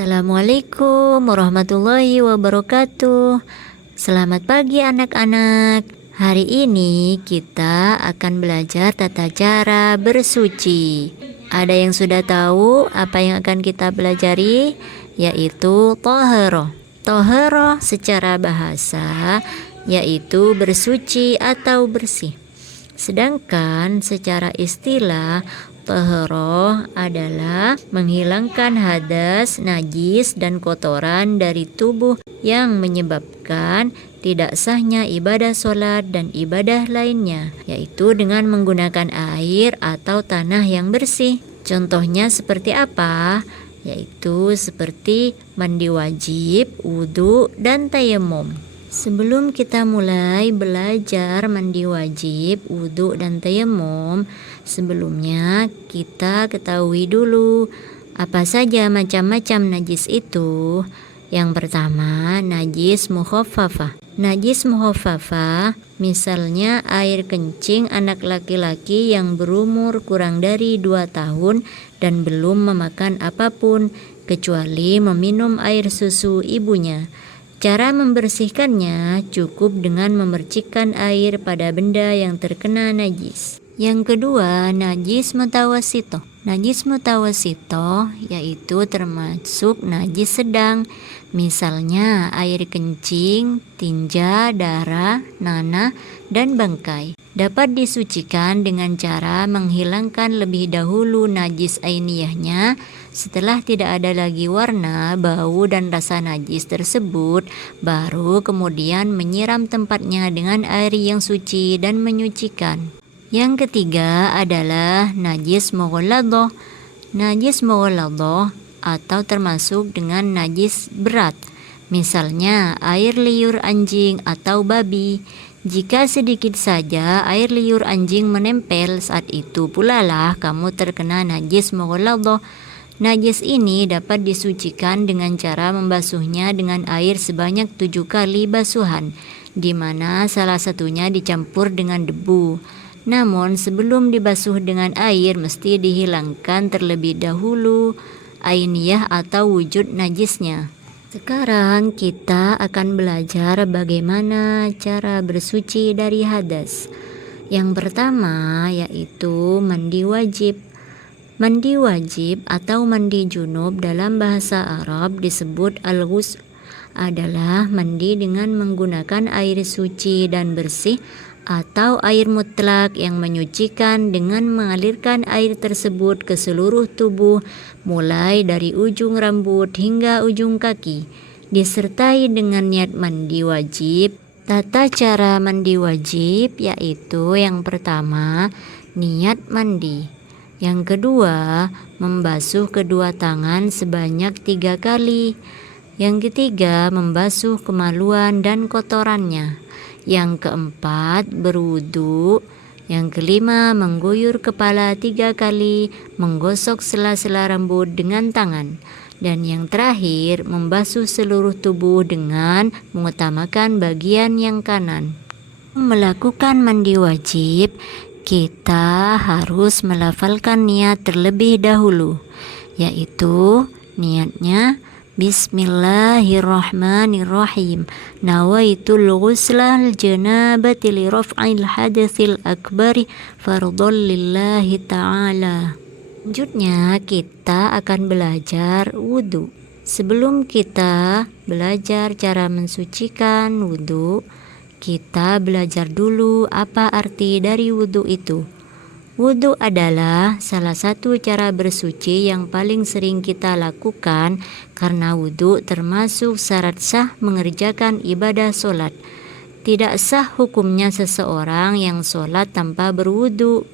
Assalamualaikum warahmatullahi wabarakatuh. Selamat pagi anak-anak. Hari ini kita akan belajar tata cara bersuci. Ada yang sudah tahu apa yang akan kita pelajari? Yaitu taharah. Taharah secara bahasa yaitu bersuci atau bersih. Sedangkan secara istilah taharah adalah menghilangkan hadas, najis, dan kotoran dari tubuh yang menyebabkan tidak sahnya ibadah sholat dan ibadah lainnya, yaitu dengan menggunakan air atau tanah yang bersih. Contohnya seperti apa? Yaitu seperti mandi wajib, wudhu, dan tayamum. Sebelum kita mulai belajar mandi wajib, wudhu, dan tayamum, sebelumnya kita ketahui dulu apa saja macam-macam najis itu. Yang pertama, najis mukhaffafah. Najis mukhaffafah misalnya air kencing anak laki-laki yang berumur kurang dari 2 tahun dan belum memakan apapun kecuali meminum air susu ibunya. Cara membersihkannya cukup dengan memercikkan air pada benda yang terkena najis. Yang kedua, najis mutawasito. Najis mutawasito yaitu termasuk najis sedang. Misalnya air kencing, tinja, darah, nanah, dan bangkai. Dapat disucikan dengan cara menghilangkan lebih dahulu najis ainiyahnya. Setelah tidak ada lagi warna, bau, dan rasa najis tersebut, baru kemudian menyiram tempatnya dengan air yang suci dan menyucikan. Yang ketiga adalah najis mughalladah. Najis mughalladah atau termasuk dengan najis berat. Misalnya air liur anjing atau babi. Jika sedikit saja air liur anjing menempel, saat itu pula lah kamu terkena najis mughalladah. Najis ini dapat disucikan dengan cara membasuhnya dengan air sebanyak 7 kali basuhan, di mana salah satunya dicampur dengan debu. Namun sebelum dibasuh dengan air mesti dihilangkan terlebih dahulu ainiyah atau wujud najisnya. Sekarang kita akan belajar bagaimana cara bersuci dari hadas. Yang pertama yaitu mandi wajib. Mandi wajib atau mandi junub dalam bahasa Arab disebut al-ghusl, adalah mandi dengan menggunakan air suci dan bersih atau air mutlak yang menyucikan dengan mengalirkan air tersebut ke seluruh tubuh mulai dari ujung rambut hingga ujung kaki, disertai dengan niat mandi wajib. Tata cara mandi wajib yaitu yang pertama, niat mandi. Yang kedua, membasuh kedua tangan sebanyak 3 kali. Yang ketiga, membasuh kemaluan dan kotorannya. Yang keempat, berwudu. Yang kelima, mengguyur kepala 3 kali, menggosok sela-sela rambut dengan tangan. Dan yang terakhir, membasuh seluruh tubuh dengan mengutamakan bagian yang kanan. Melakukan mandi wajib, kita harus melafalkan niat terlebih dahulu, yaitu niatnya Bismillahirrahmanirrahim. Nawaitul ghuslal janabati li raf'il hadatsil akbari fardhon lillahi ta'ala. Selanjutnya kita akan belajar wudhu. Sebelum kita belajar cara mensucikan wudhu, kita belajar dulu apa arti dari wudhu itu. Wudhu adalah salah satu cara bersuci yang paling sering kita lakukan karena wudhu termasuk syarat sah mengerjakan ibadah sholat. Tidak sah hukumnya seseorang yang sholat tanpa berwudhu.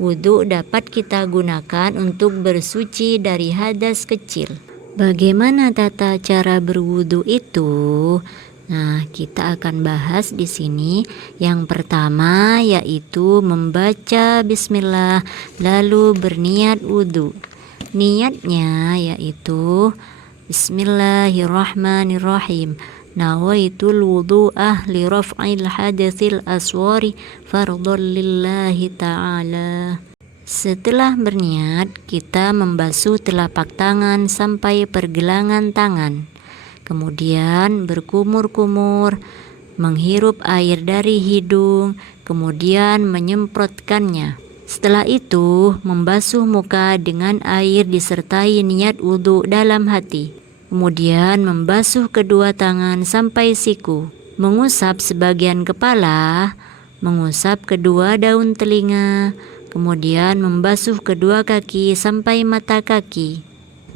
Wudhu dapat kita gunakan untuk bersuci dari hadas kecil. Bagaimana tata cara berwudhu itu? Nah, kita akan bahas di sini. Yang pertama yaitu membaca bismillah lalu berniat wudhu. Niatnya yaitu Bismillahirrahmanirrahim. Nawaitul wudu'ah li raf'il hadatsil aswari fardhon lillahi ta'ala. Setelah berniat, kita membasuh telapak tangan sampai pergelangan tangan. Kemudian berkumur-kumur, menghirup air dari hidung, kemudian menyemprotkannya. Setelah itu, membasuh muka dengan air disertai niat wudhu dalam hati. Kemudian membasuh kedua tangan sampai siku, mengusap sebagian kepala, mengusap kedua daun telinga, kemudian membasuh kedua kaki sampai mata kaki.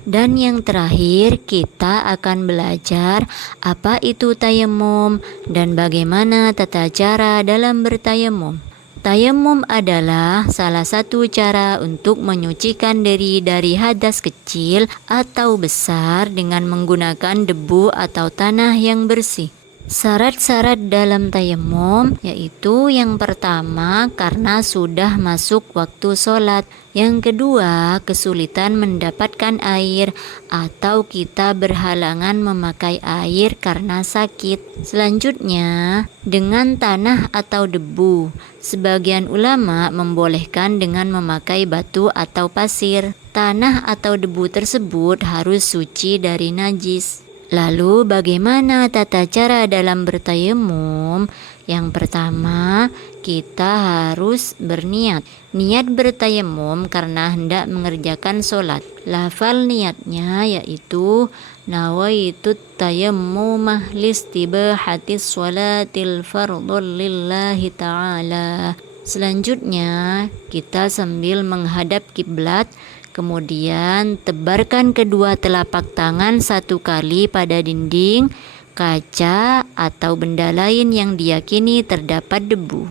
Dan yang terakhir, kita akan belajar apa itu tayamum dan bagaimana tata cara dalam bertayamum. Tayamum adalah salah satu cara untuk menyucikan diri dari hadas kecil atau besar dengan menggunakan debu atau tanah yang bersih. Syarat-syarat dalam tayamum yaitu yang pertama karena sudah masuk waktu sholat, yang kedua kesulitan mendapatkan air atau kita berhalangan memakai air karena sakit. Selanjutnya dengan tanah atau debu. Sebagian ulama membolehkan dengan memakai batu atau pasir. Tanah atau debu tersebut harus suci dari najis. Lalu bagaimana tata cara dalam bertayamum? Yang pertama, kita harus berniat. Niat bertayamum karena hendak mengerjakan sholat. Lafal niatnya yaitu nawaitut tayammumah listibahatis sholatil fardhu lillahi ta'ala. Selanjutnya, kita sambil menghadap kiblat, kemudian tebarkan kedua telapak tangan satu kali pada dinding, kaca, atau benda lain yang diyakini terdapat debu.